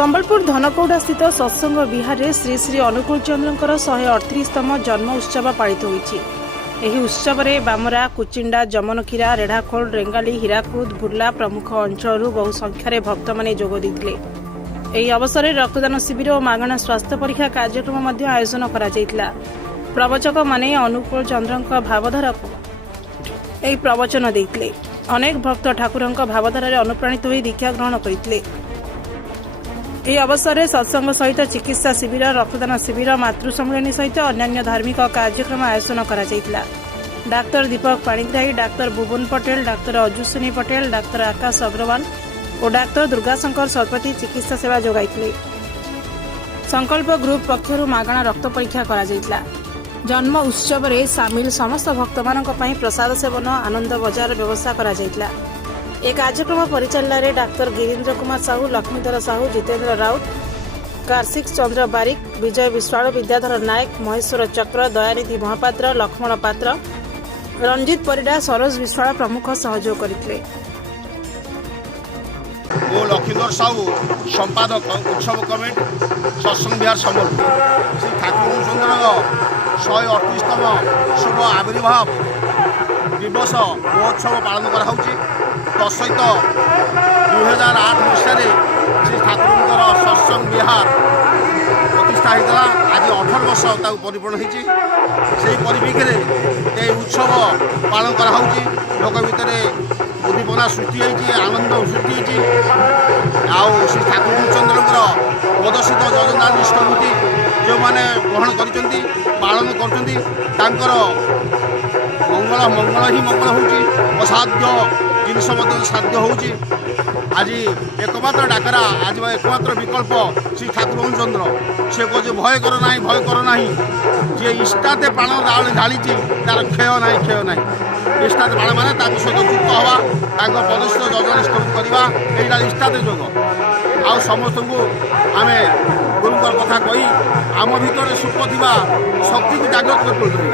संबलपुर धनकौड़ा स्थित सत्संग विहार में श्री श्री अनुकूल चंद्र 138तम जन्म उत्सव पालित होइछि। एही उत्सव में बामरा, कुचिंडा, जमनखीरा, रेढ़ाखोल, रेंगाली, हीराकुद, बुर्ला प्रमुख अंचल बहु संख्यार भक्त मैंने जोग देथिले। एही अवसर में रक्तदान शिविर और मागणा स्वास्थ्य परीक्षा कार्यक्रम आयोजन करा जायतिला। प्रवचक माने अनुकूल चंद्र भावधारा को एही प्रवचन देथिले। अनेक भक्त ठाकुरଙ୍କ भावधारा अनुप्राणित होई दीक्षा ग्रहण करथिले। ଏହି ଅବସରରେ ସତ୍ସଙ୍ଗ ସହିତ ଚିକିତ୍ସା ଶିବିର, ରକ୍ତଦାନ ଶିବିର, ମାତୃ ସମ୍ମିଳନୀ ସହିତ ଅନ୍ୟାନ୍ୟ ଧାର୍ମିକ କାର୍ଯ୍ୟକ୍ରମ ଆୟୋଜନ କରାଯାଇଥିଲା। ଡାକ୍ତର ଦୀପକ ପାଣିଗ୍ରାହୀ, ଡାକ୍ତର ଭୁବନ ପଟେଲ, ଡାକ୍ତର ଅଜୁସ୍ୱିନୀ ପଟେଲ, ଡାକ୍ତର ଆକାଶ ଅଗ୍ରୱାଲ ଓ ଡାକ୍ତର ଦୁର୍ଗାଶଙ୍କର ଶତପଥୀ ଚିକିତ୍ସା ସେବା ଯୋଗାଇଥିଲେ। ସଂକଳ୍ପ ଗ୍ରୁପ ପକ୍ଷରୁ ମାଗଣା ରକ୍ତ ପରୀକ୍ଷା କରାଯାଇଥିଲା। ଜନ୍ମ ଉତ୍ସବରେ ସାମିଲ ସମସ୍ତ ଭକ୍ତମାନଙ୍କ ପାଇଁ ପ୍ରସାଦ ସେବନ, ଆନନ୍ଦ ବଜାର ବ୍ୟବସ୍ଥା କରାଯାଇଥିଲା। एक कार्यक्रम परिचालन में डाक्तर गिरीन्द्र कुमार साहू, लक्ष्मीधर साहू, जितेन्द्र राउत, कार्तिक चंद्र बारिक, विजय विश्वाल, विद्याधर नायक, महेश्वर चक्र, दयानिधि महापात्र, लक्ष्मण पात्र, रंजित परिडा, सरोज विश्वाल प्रमुख सहयोग करते। लक्ष्मीधर साहू संपादक उत्सव कमिटी सत्संग विहार संबलपुर श्री ठाकुर चंद्र 138तम शुभ आविर्भाव दिवस महोत्सव पालन कराऊँच। तत्सहित 2008 मसीह श्री ठाकुर सत्संग विहार प्रतिष्ठा होता। आज 18 वर्ष परिपूर्ण होती। परिप्रेक्षी में ये उत्सव पालन कराऊँच। लोक भितर उद्दीपना सृष्टि होती, आनंद सृष्टि होती। श्री ठाकुर चंद्र प्रदर्शित योजना निष्ठभूति जो मैंने ग्रहण कर पालन कर मंगल मंगल ही मंगल होती। असाध्य जिनस साध्य होची। आज एकमात्र डाकरा, आज एकमात्र विकल्प श्री ठाकुर चंद्र से कहे भय कर ना, भय कर ना। जी इष्टाते प्राण ढाली तार क्षय ना, क्षय ना। इष्टाते प्राण माने सहित युक्त हवा, प्रदर्शित योजना निष्ठभूत करवा, यहाँ इष्टाते जोग। आ समस्त को आम गुरुंर कथा कही आम भितर सुख थी शक्ति को जागृत कर।